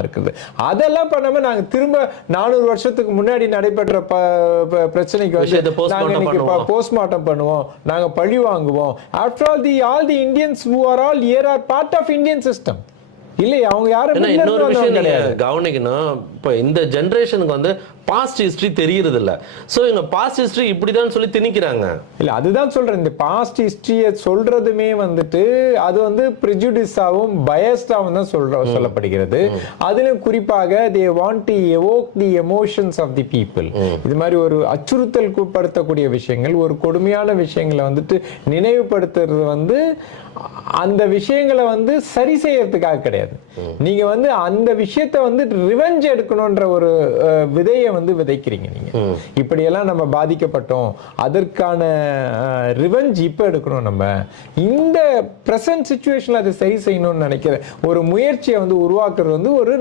இருக்குது. அதெல்லாம் பண்ணாம நாங்க திரும்ப 400 வருஷத்துக்கு முன்னாடி நடைபெற்ற பிரச்சனைக்கு வந்து நாங்க இன்னைக்கு போஸ்ட்மார்ட்டம் பண்ணுவோம், நாங்க பழி வாங்குவோம். After all the Indians who are all here are part of Indian system. இல்லையா, அவங்க யாரும் இன்னொரு விஷயம் நீங்க கவனிக்கணும். இப்ப இந்த ஜெனரேஷனுக்கு வந்து பாஸ்ட் ஹிஸ்டரி தெரியறது இல்ல. சோ இவங்க பாஸ்ட் ஹிஸ்டரி இப்படிதான் சொல்லி திணிக்கிறாங்க. இல்ல, அதுதான் சொல்றேன். இந்த பாஸ்ட் ஹிஸ்டரியை சொல்றதுமே வந்துட்டு அது வந்து பிரிஜுடிஸாவும் பயஸ்டாவும் தான் சொல்லப்படுகிறது. அதிலும் குறிப்பாக they want to evoke the emotions of the people. இது மாதிரி ஒரு அச்சுறுத்தல் படுத்தக்கூடிய விஷயங்கள், ஒரு கொடுமையான விஷயங்களை வந்துட்டு நினைவுபடுத்துறது வந்து அந்த விஷயங்களை வந்து சரி செய்யறதுக்காக கிடையாது. நீங்க வந்து அந்த விஷயத்தை வந்து ரிவெஞ்ச் எடுக்கணும்ன்ற ஒரு விதையை வந்து விதைக்கிறீங்க. நீங்க இப்படியெல்லாம் நம்ம பாதிக்கப்பட்டோம், அதற்கான ரிவெஞ்ச் இப்ப எடுக்கணும். நம்ம இந்த பிரசன்ட் சிச்சுவேஷன்ல அதை சரி செய்யணும்னு நினைக்கிற ஒரு முயற்சியை வந்து உருவாக்குறது வந்து ஒரு